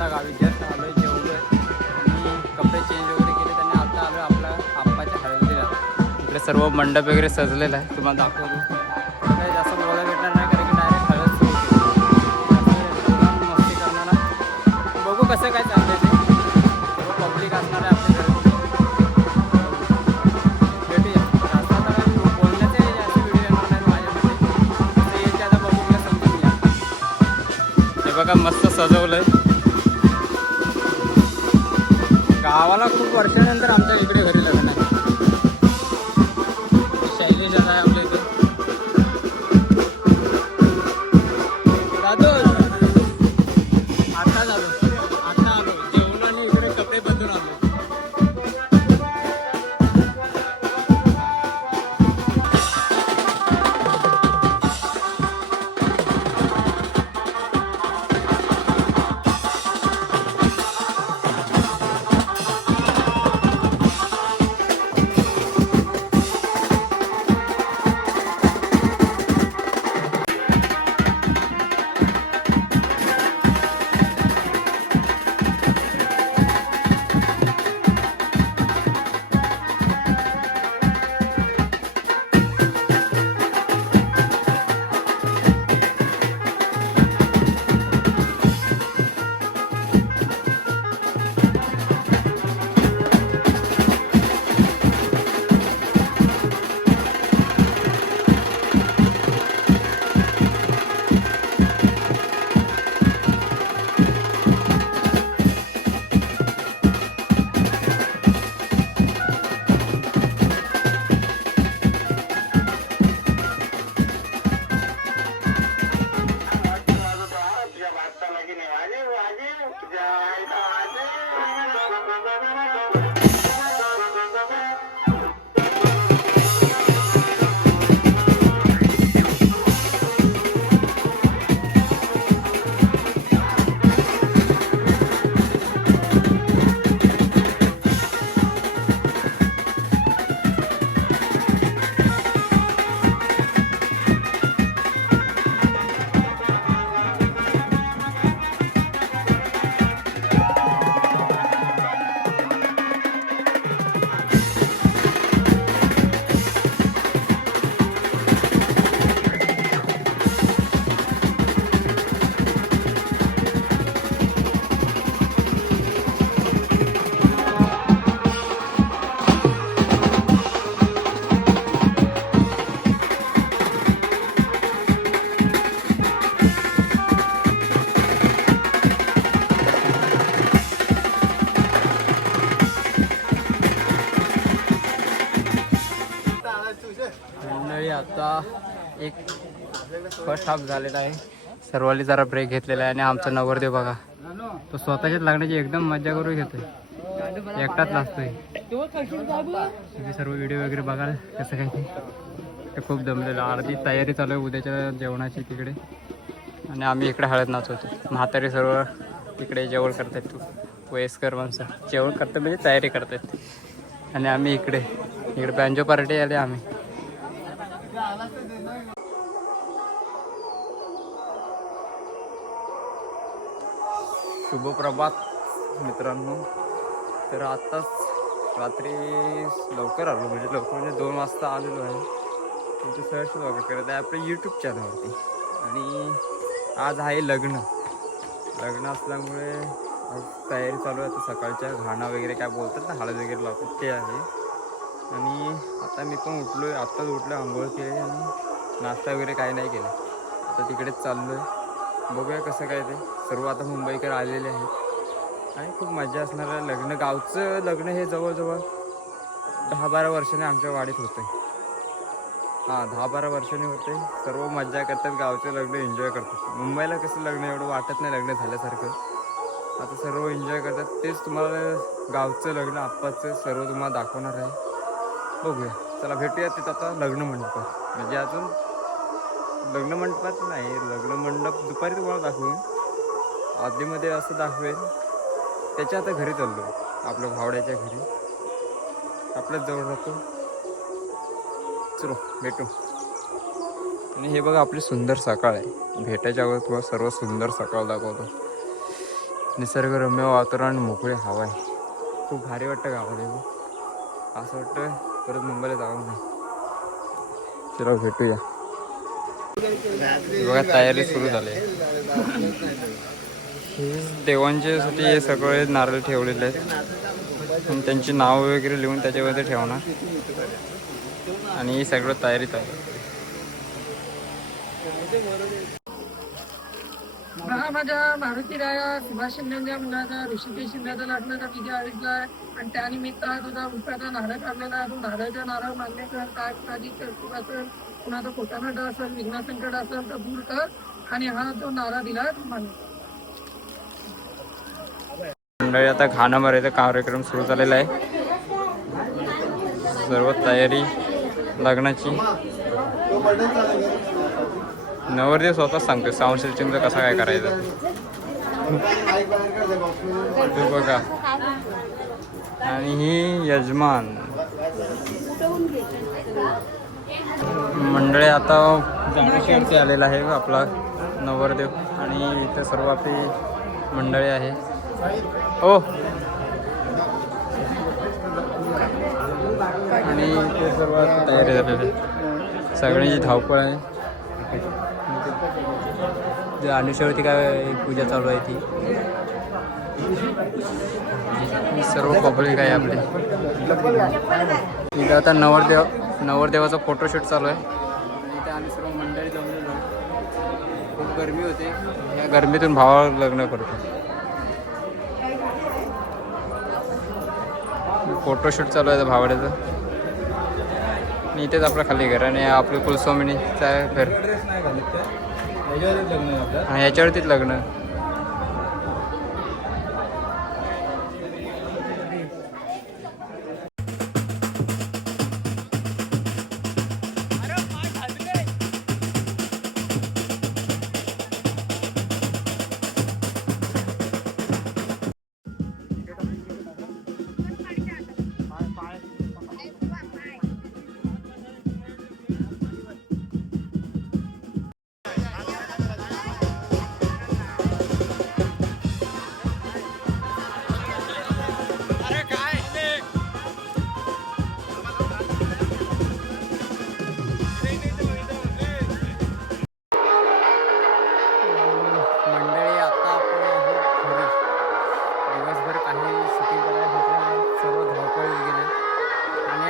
आता गावी जस्ट आलो आहे, जेवलो आहे आणि कपडे चेंज वगैरे केले. त्यांनी आता आलो आपल्या आप्पाच्या हळदीला. इकडे सर्व मंडप वगैरे सजलेला आहे, तुम्हाला दाखवतो. काही जास्त बोलायला भेटणार नाही कारण की डायरेक्ट हळद सुरू केली. मस्ती करणार, बघू कसं काय चाललंय ते. सर्व पब्लिक असणार आहे आपल्या घरी. भेटूया. जास्त आता काय बोलण्याचे जास्त व्हिडिओ येणार नाही माझ्यामध्ये, ते येते आता बघू मला समजून घ्या. हे बघा मस्त सजवलंय. गावाला खूप वर्षानंतर आमच्या इकडे घरी लग्न आहे. शैलेश दादा आहे आपल्या इथे. दादू आता आलो जेवण आणि इकडे कपडे बदलून आलो. आता एक फर्स्ट हाफ झालेला आहे. सर्वांनी जरा ब्रेक घेतलेला आहे आणि आमचा नवरदेव बघा तो स्वतःच्याच लागण्याची एकदम मजा करून घेतोय. एकटाच नाचतोय. तुम्ही सर्व व्हिडिओ वगैरे बघाल कसं काय ते खूप जमलेलं. अर्धी तयारी चालू आहे उद्याच्या जेवणाची तिकडे आणि आम्ही इकडे हळद नाचवतो. म्हातारी सर्व तिकडे जेवण करतात. वयस्कर माणसं जेवण करतात म्हणजे तयारी करतात आणि आम्ही इकडे बँजो पार्टी आले आम्ही. शुभप्रभात मित्रांनो. तर आत्ताच रात्री लवकर आलो म्हणजे 2 वाजता आलेलो आहे. तुमचं सहर्ष स्वागत करत आहे आपल्या यूट्यूब चॅनलवरती. आणि आज आहे लग्न असल्यामुळे आज तयारी चालू आहे. आता सकाळच्या घाणा वगैरे काय बोलतात ना हळद वगैरे लावतात ते आहे. आणि आता मी पण उठलो आहे. आत्ताच उठलो, आंघोळ केली आणि नाश्ता वगैरे काही नाही केला. आता तिकडेच चाललो आहे. बघूया कसं काय ते. सर्व आता मुंबईकर आलेले आहेत आणि खूप मजा असणार आहे. लग्न गावचं लग्न हे जवळजवळ 10-12 वर्षाने आमच्या वाडीत होतं. 10-12 वर्षांनी होते. सर्व मजा करतात, गावचं लग्न एन्जॉय करतात. मुंबईला कसं लग्न एवढं वाटत नाही लग्न झाल्यासारखं. आता सर्व एन्जॉय करतात. तेच तुम्हाला गावचं लग्न आप्पाचं सर्व तुम्हाला दाखवणार आहे. बघूया चला भेटूया तिथं आता लग्न मंडपात. म्हणजे अजून लग्न मंडपात नाही, लग्न मंडप दुपारी तुम्हाला दाखवेन. आधीमध्ये असं दाखवेन. त्याच्या आता घरी चाललो, आपल्या भावड्याच्या घरी. आपल्याच जवळ राहतो. चलो भेटू. आणि हे बघा आपली सुंदर सकाळ आहे. भेटायच्या अगोदर तुम्हाला सर्व सुंदर सकाळ दाखवतो. निसर्गरम्य वातावरण, मोकळे हवा आहे. खूप भारी वाटतं गावाला येऊन. असं वाटतं परत मुंबईला जावं नाही. चला भेटूया. बघा तयारी सुरू झाली आहे. देवांच्यासाठी हे सगळे नारळ ठेवलेले आहेत आणि त्यांची नाव वगैरे लिहून त्याच्यामध्ये ठेवणार आणि ही सगळं तयारीत आहे. माझ्या मारुती राया सुभाष शिंदेच्या मुलाचा ऋषिकेश शिंदेचा लग्नाचा विजय आयोजला आहे आणि त्यानिमित्त तुझा रुपयाचा नारळ काढलेला आहे. तो नारळाचा नारळ मान्य कर. काय कुणाची तरतूद असेल, कुणाचा पोटानाट असेल, विघ्न संकट असेल तर दूर कर आणि हा जो नारळ दिला तो मान्य. मंडळी आता खाना भरायचा कार्यक्रम सुरू झालेला आहे. सर्व तयारी लग्नाची. नवरदेव स्वतः सांगतो साऊंड सिस्टीमचं कसं काय करायचं. तू बघा. आणि ही यजमान मंडळी आता जाणेश्वरती आलेला आहे आपला नवरदेव आणि इथं सर्व आपली मंडळी आहे. हो आणि ते सर्व तयारी झालेली आहे. सगळ्यांची धावपळ आहे. जाणेश्वरती काय पूजा चालू आहे ती. सर्व पब्लिक आहे आपले. इथं आता नवरदेवाचा फोटोशूट चालू आहे. इथे आम्ही सर्व मंडळी जमलेलो. खूप गरमी होते. या गरमीतून भावाला लग्न करतो. फोटोशूट चालू आहे भावाड्याचं. आणि इथेच आपलं खाली घर आणि आपलं कुलस्वामिनीचं घर. हां याच्यावरतीच लग्न.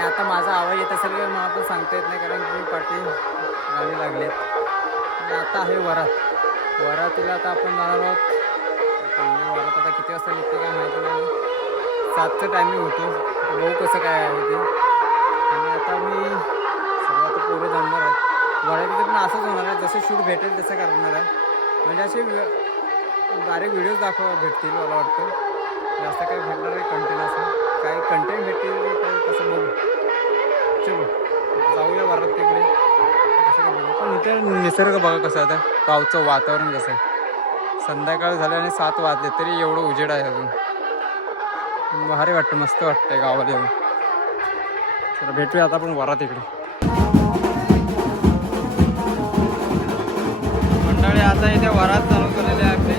आता माझा आवाज येत असेल का मला पण सांगता येत नाही कारण की पाठी गावी लागलेत. आणि आता आहे वरातीला आता आपण जाणार आहोत. वरात आता किती वाजता निघते काय माहिती नाही. 7चं टायमिंग होतं. बघू कसं काय आहे ते. आणि आता मी सर्व आता पोरं जमणार आहेत. वरातीचं पण असंच होणार आहे. जसं शूट भेटेल तसं करणार आहे. म्हणजे असे डायरेक्ट व्हिडिओज भेटतील मला वाटतं. जास्त काही भेटणार आहे कंटेंट असं. काही कंटेंट भेटतील कसं बघू. चलो जाऊया वरात तिकडे कसं काय बघू. पण इथे निसर्ग बघा कसं आता. गावचं वातावरण कसं आहे. संध्याकाळ झालं आणि 7 वाजले तरी एवढं उजेड आहे अजून. भारी वाटतं. मस्त वाटतंय गावाला येऊन. चला भेटूया आता आपण वरात इकडे. मंडळी आता इथे वरात चालू केलेली आहे.